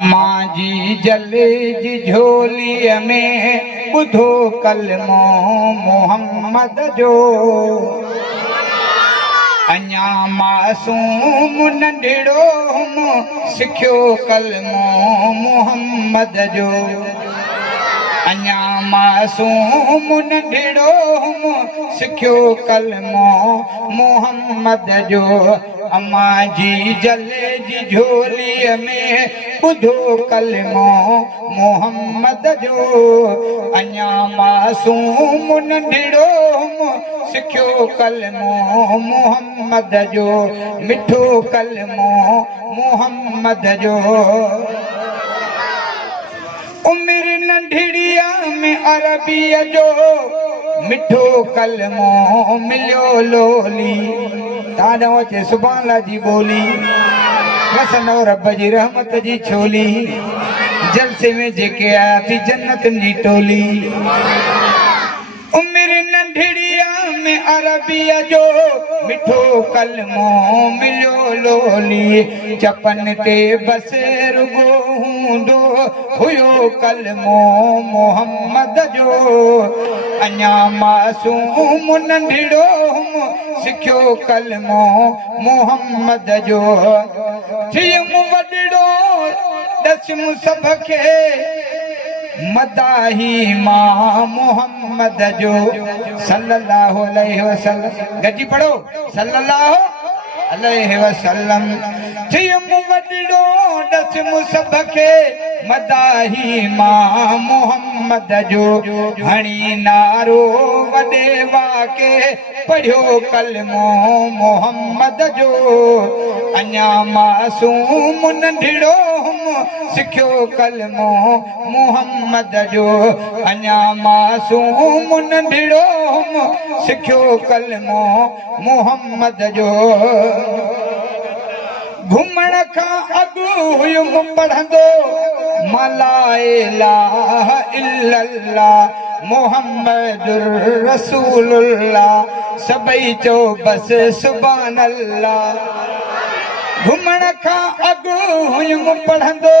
मां जी जले जी झोलीअ में ॿुधो कलमो मोहम्मद जो। अञा मासूम नंढड़ो हुम सिखियो कलमो मोहम्मद जो। अञा मासूम नंढड़ो हुम सिखियो कलमो मोहम्मद जो। अम्मा जी जले जी झोलीअ में ॿुधो कलमो मोहम्मद जो। अञा मासूम नंढड़ो हुम सिखियो कलमो मोहम्मद जो। मिठो कलमो मोहम्मद जो। उमिरि नंढड़ीअ में अरबीअ जो मिठो कलमो मिलियो लोली। तव्हां ॼणो अचे सुभाणे अल्लाह जी ॿोली वसंदो रब जी रहमत जी छोली। जलसे में जेके आया थी जन्नतनि जी टोली। उमिरि नंढड़ीअ में अरबीअ जो मिठो कलमो मिलियो लोली। चपन ते बस रुगो हूंदो हुयो कलमो मोहम्मद जो। अञा मासूम नंढड़ो हुम सिखियो कलमो मोहम्मद जो। थियुम वॾड़ो ॾसुम सभ खे मदाही मां मोहम्मद जो सल्लल्लाहु अलैहि वसल्लम। गॾिजी पढ़ो सल्लल्लाहु अलैहि वसल्लम। थियुम वॾड़ो ॾसुम सभ खे मदाही मां मोहम्मद जो। हणी नारो वॾे वाके पढ़ियो कलमो मोहम्मद जो। अञा मासूम नंढड़ो हुम सिखियो कलमो मोहम्मद जो। अञा मासूम नंढड़ो हुम सिखियो कलमो मोहम्मद जो। घुमण खां अॻु हुयुम पढ़ंदो मा ला इलाहा इल्लल्लाह मोहम्मदुर रसूलुल्लाह। सभई चओ बस सुभान अल्लाह। घुमण खां अॻु हुयुम पढ़ंदो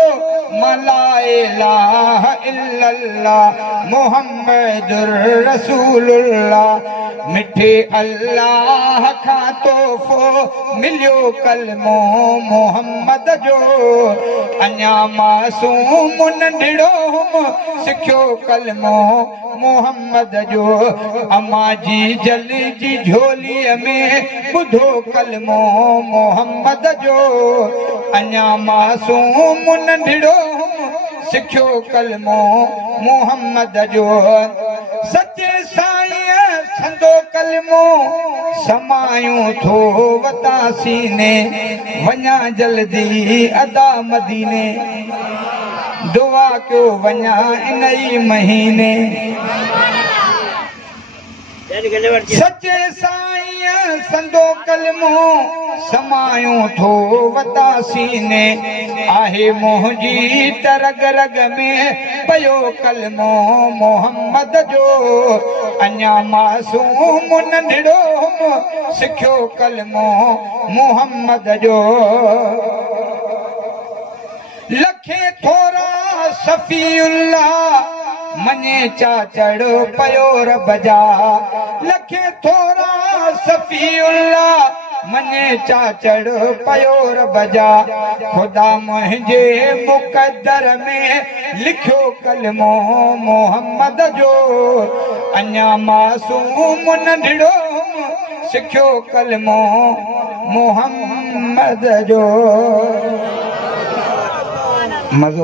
मा ला इलाहा इल्लल्लाह मोहम्मदुर रसूलुल्लाह। मिठे अल्लाह खां तोहफ़ो मिलियो कलमो मोहम्मद जो। अञा मासूम नंढड़ो हुम सिखियो कलमो मोहम्मद जो। अम्मा जी जली जी झोलीअ में ॿुधो कलमो मोहम्मद जो। अञा मासूम नंढड़ो हुम सिखियो कलमो मोहम्मद जो। सचे साईं संदो कलमो समायूं थो वता सीने। वञा जल्दी अदा मदीने दुआ कयो वञा इन ई महीने। सचे साईं संदो कलमो समायूं थो वता सीने। आहे मुंहिंजी त रग रग में पयो कलमो मोहम्मद जो। अञा मासूम नंढड़ो हुम सिखियो कलमो मोहम्मद जो। लखे थोरा सफ़ीउल्लाह मने चाचड़ पयो रब जा। लखे थोरा सफ़ीउल्लाह मने चाचड़ पयो रब जा। खुदा मुंहिंजे मुक़द्दर में लिखियो कलमो मोहम्मद जो। अञा मासूम नंढड़ो सिखियो कलमो मोहम्मद जो। मज़ो